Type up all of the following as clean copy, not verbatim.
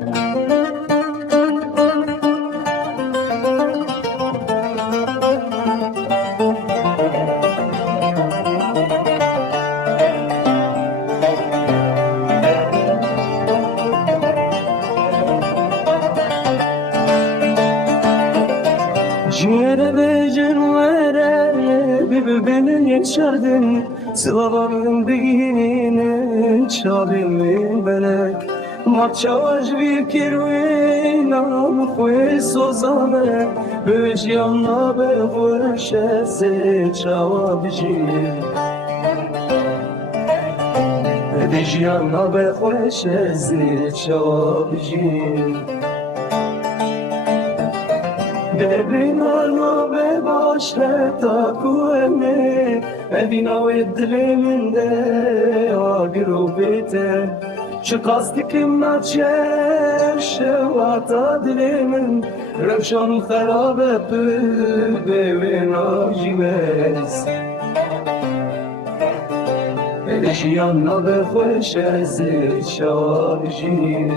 Ciğere ve cenvere beni geçerdin Sıvaların dinini çalın belek Marçavaş bir kirvina fue sozane Beş yanına be vurşese çavabci Beş yanına be vurşese çavabci ببینم به باشد کنه ببینم دلمنده آگرو بیته چه قصدی که مچر شوات دلمن روشان خراب ببینم جیبز بلشیان به خوش از شارجی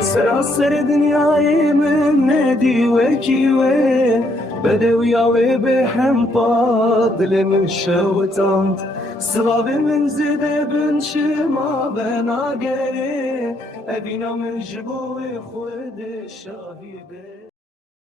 سراسر دنیای من ندی و کیوه بدویا و به هم پادل من شوتاند سواب من زده بن شما بنا گره ابینا من جبو خود شاهیده